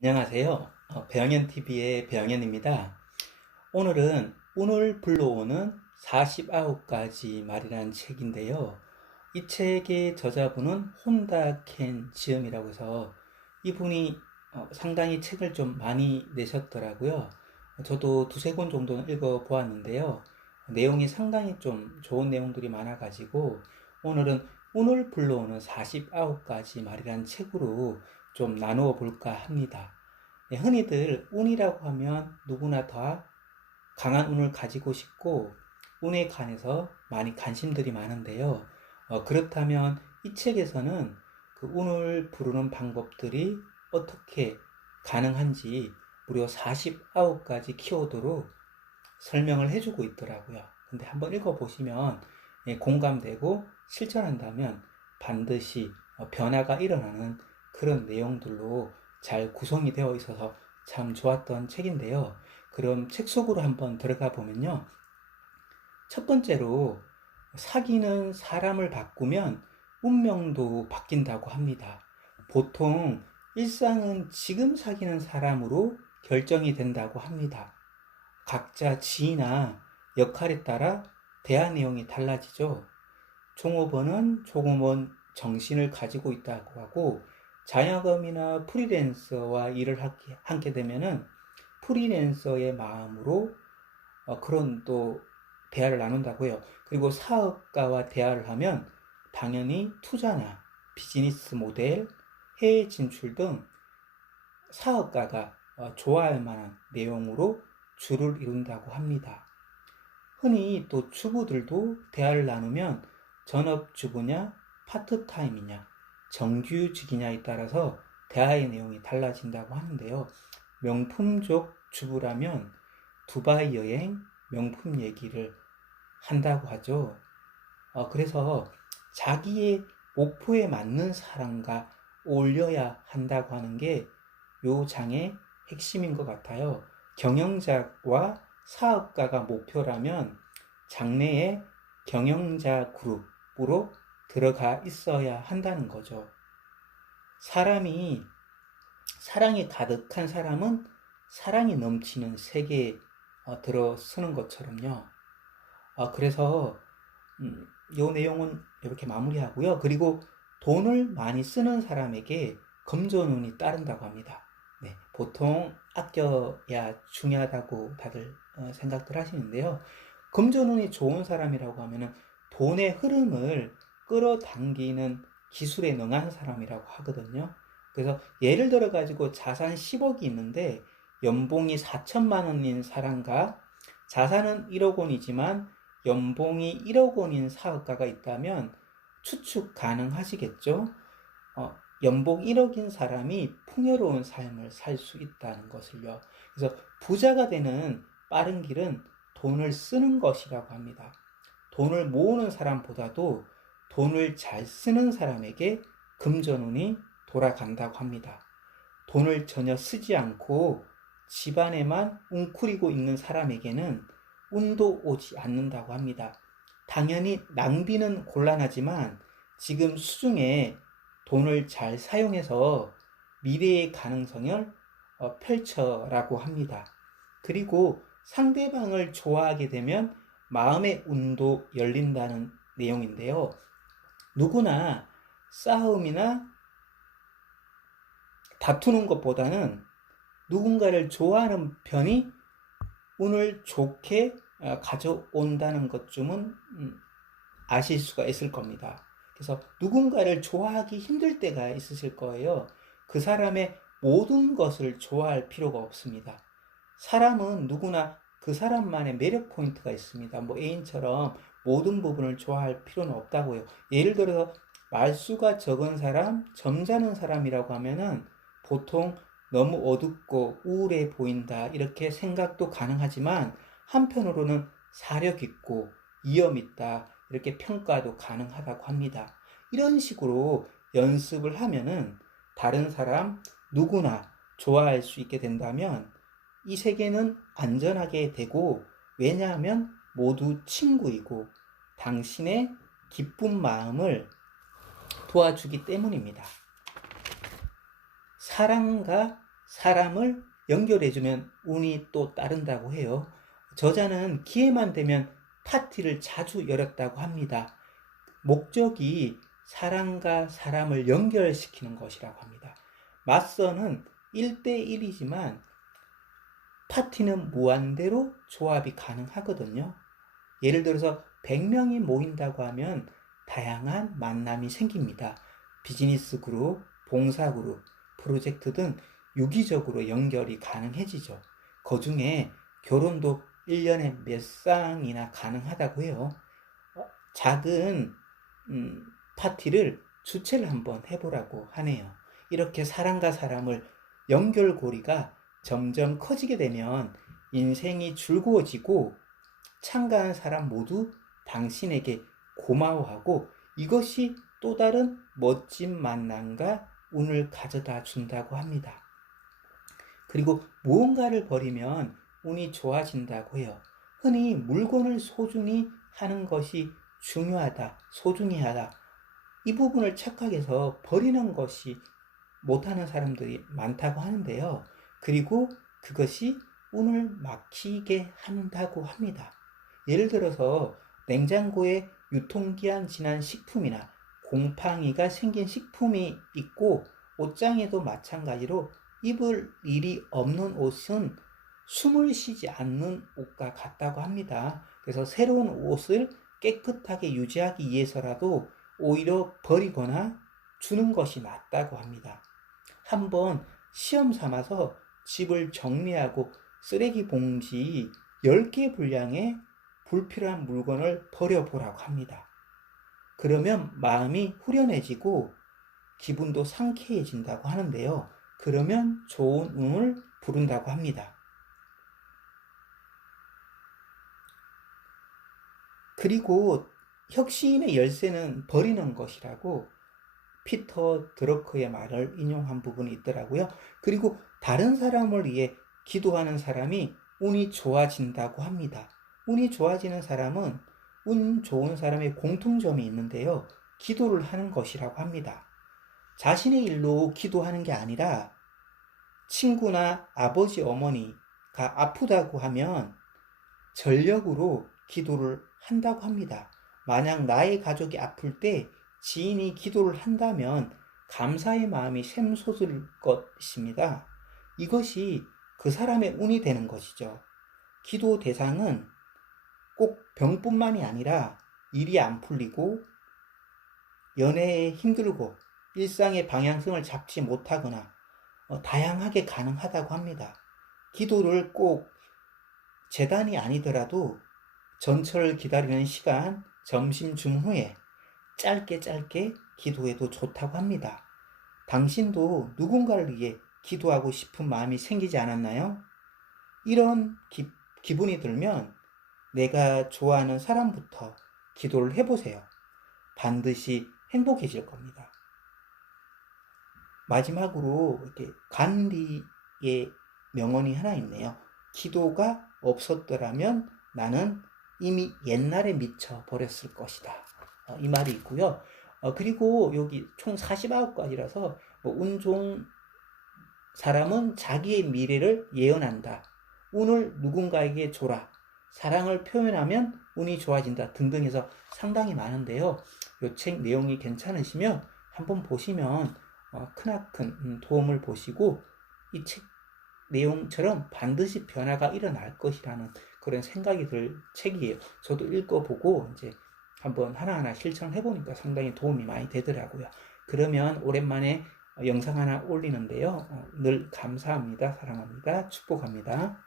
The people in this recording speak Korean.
안녕하세요. 배영현TV의 배영현입니다. 오늘은 운을 불러오는 49가지 말이라는 책인데요. 이 책의 저자분은 혼다 켄 지음이라고 해서 이분이 상당히 책을 좀 많이 내셨더라고요. 저도 두세 권 정도는 읽어보았는데요. 내용이 상당히 좀 좋은 내용들이 많아가지고 오늘은 운을 불러오는 49가지 말이라는 책으로 좀 나누어 볼까 합니다. 네, 흔히들 운이라고 하면 누구나 다 강한 운을 가지고 싶고 운에 관해서 많이 관심들이 많은데요. 그렇다면 이 책에서는 그 운을 부르는 방법들이 어떻게 가능한지 무려 49가지 키워드로 설명을 해주고 있더라고요. 근데 한번 읽어보시면 공감되고 실천한다면 반드시 변화가 일어나는 그런 내용들로 잘 구성이 되어 있어서 참 좋았던 책인데요. 그럼 책 속으로 한번 들어가 보면요. 첫 번째로 사귀는 사람을 바꾸면 운명도 바뀐다고 합니다. 보통 일상은 지금 사귀는 사람으로 결정이 된다고 합니다. 각자 지위나 역할에 따라 대화 내용이 달라지죠. 종업원은 조금은 정신을 가지고 있다고 하고 자영업이나 프리랜서와 일을 하게 되면은 프리랜서의 마음으로 그런 또 대화를 나눈다고 해요. 그리고 사업가와 대화를 하면 당연히 투자나 비즈니스 모델, 해외 진출 등 사업가가 좋아할 만한 내용으로 주를 이룬다고 합니다. 흔히 또 주부들도 대화를 나누면 전업주부냐, 파트타임이냐, 정규직이냐에 따라서 대화의 내용이 달라진다고 하는데요. 명품족 주부라면 두바이 여행, 명품 얘기를 한다고 하죠. 그래서 자기의 목표에 맞는 사람과 어울려야 한다고 하는 게 요 장의 핵심인 것 같아요. 경영자와 사업가가 목표라면 장래에 경영자 그룹으로 들어가 있어야 한다는 거죠. 사랑이 가득한 사람은 사랑이 넘치는 세계에 들어서는 것처럼요. 그래서 이 내용은 이렇게 마무리하고요. 그리고 돈을 많이 쓰는 사람에게 금전운이 따른다고 합니다. 네, 보통 아껴야 중요하다고 다들 생각들 하시는데요. 금전운이 좋은 사람이라고 하면은 돈의 흐름을 끌어당기는 기술에 능한 사람이라고 하거든요. 그래서 예를 들어 가지고 자산 10억이 있는데 연봉이 4천만 원인 사람과 자산은 1억 원이지만 연봉이 1억 원인 사업가가 있다면 추측 가능하시겠죠? 연봉 1억인 사람이 풍요로운 삶을 살 수 있다는 것을요. 그래서 부자가 되는 빠른 길은 돈을 쓰는 것이라고 합니다. 돈을 모으는 사람보다도 돈을 잘 쓰는 사람에게 금전운이 돌아간다고 합니다. 돈을 전혀 쓰지 않고 집안에만 웅크리고 있는 사람에게는 운도 오지 않는다고 합니다. 당연히 낭비는 곤란하지만 지금 수중에 돈을 잘 사용해서 미래의 가능성을 펼쳐라고 합니다. 그리고 상대방을 좋아하게 되면 마음의 운도 열린다는 내용인데요. 누구나 싸움이나 다투는 것보다는 누군가를 좋아하는 편이 운을 좋게 가져온다는 것쯤은 아실 수가 있을 겁니다. 그래서 누군가를 좋아하기 힘들 때가 있으실 거예요. 그 사람의 모든 것을 좋아할 필요가 없습니다. 사람은 누구나 그 사람만의 매력 포인트가 있습니다. 뭐 애인처럼 모든 부분을 좋아할 필요는 없다고요. 예를 들어서 말수가 적은 사람, 점잖은 사람이라고 하면은 보통 너무 어둡고 우울해 보인다 이렇게 생각도 가능하지만 한편으로는 사력 있고 위험 있다 이렇게 평가도 가능하다고 합니다. 이런 식으로 연습을 하면은 다른 사람 누구나 좋아할 수 있게 된다면 이 세계는 안전하게 되고 왜냐하면 모두 친구이고 당신의 기쁜 마음을 도와주기 때문입니다. 사랑과 사람을 연결해주면 운이 또 따른다고 해요. 저자는 기회만 되면 파티를 자주 열었다고 합니다. 목적이 사람과 사람을 연결시키는 것이라고 합니다. 맞선은 1대1이지만 파티는 무한대로 조합이 가능하거든요. 예를 들어서 100명이 모인다고 하면 다양한 만남이 생깁니다. 비즈니스 그룹, 봉사 그룹, 프로젝트 등 유기적으로 연결이 가능해지죠. 그 중에 결혼도 1년에 몇 쌍이나 가능하다고 해요. 작은 파티를 주최를 한번 해보라고 하네요. 이렇게 사람과 사람을 연결고리가 점점 커지게 되면 인생이 즐거워지고 참가한 사람 모두 당신에게 고마워하고 이것이 또 다른 멋진 만남과 운을 가져다 준다고 합니다. 그리고 무언가를 버리면 운이 좋아진다고 해요. 흔히 물건을 소중히 하는 것이 중요하다, 소중히 하다. 이 부분을 착각해서 버리는 것이 못하는 사람들이 많다고 하는데요. 그리고 그것이 운을 막히게 한다고 합니다. 예를 들어서 냉장고에 유통기한 지난 식품이나 곰팡이가 생긴 식품이 있고 옷장에도 마찬가지로 입을 일이 없는 옷은 숨을 쉬지 않는 옷과 같다고 합니다. 그래서 새로운 옷을 깨끗하게 유지하기 위해서라도 오히려 버리거나 주는 것이 낫다고 합니다. 한번 시험 삼아서 집을 정리하고 쓰레기 봉지 10개 분량의 불필요한 물건을 버려보라고 합니다. 그러면 마음이 후련해지고 기분도 상쾌해진다고 하는데요. 그러면 좋은 운을 부른다고 합니다. 그리고 혁신의 열쇠는 버리는 것이라고 피터 드러커의 말을 인용한 부분이 있더라고요. 그리고 다른 사람을 위해 기도하는 사람이 운이 좋아진다고 합니다. 운이 좋아지는 사람은 운 좋은 사람의 공통점이 있는데요. 기도를 하는 것이라고 합니다. 자신의 일로 기도하는 게 아니라 친구나 아버지, 어머니가 아프다고 하면 전력으로 기도를 한다고 합니다. 만약 나의 가족이 아플 때 지인이 기도를 한다면 감사의 마음이 샘솟을 것입니다. 이것이 그 사람의 운이 되는 것이죠. 기도 대상은 꼭 병뿐만이 아니라 일이 안 풀리고 연애에 힘들고 일상의 방향성을 잡지 못하거나 다양하게 가능하다고 합니다. 기도를 꼭 재단이 아니더라도 전철을 기다리는 시간, 점심쯤 후에 짧게 기도해도 좋다고 합니다. 당신도 누군가를 위해 기도하고 싶은 마음이 생기지 않았나요? 이런 기분이 들면 내가 좋아하는 사람부터 기도를 해보세요. 반드시 행복해질 겁니다. 마지막으로 이렇게 간디의 명언이 하나 있네요. 기도가 없었더라면 나는 이미 옛날에 미쳐 버렸을 것이다. 이 말이 있고요. 그리고 여기 총 49가지라서 운 좋은 사람은 자기의 미래를 예언한다. 운을 누군가에게 줘라. 사랑을 표현하면 운이 좋아진다. 등등 해서 상당히 많은데요. 이 책 내용이 괜찮으시면 한번 보시면 크나큰 도움을 보시고 이 책 내용처럼 반드시 변화가 일어날 것이라는 그런 생각이 들 책이에요. 저도 읽어보고 이제 한번 하나하나 실천해 보니까 상당히 도움이 많이 되더라고요. 그러면 오랜만에 영상 하나 올리는데요. 늘 감사합니다. 사랑합니다. 축복합니다.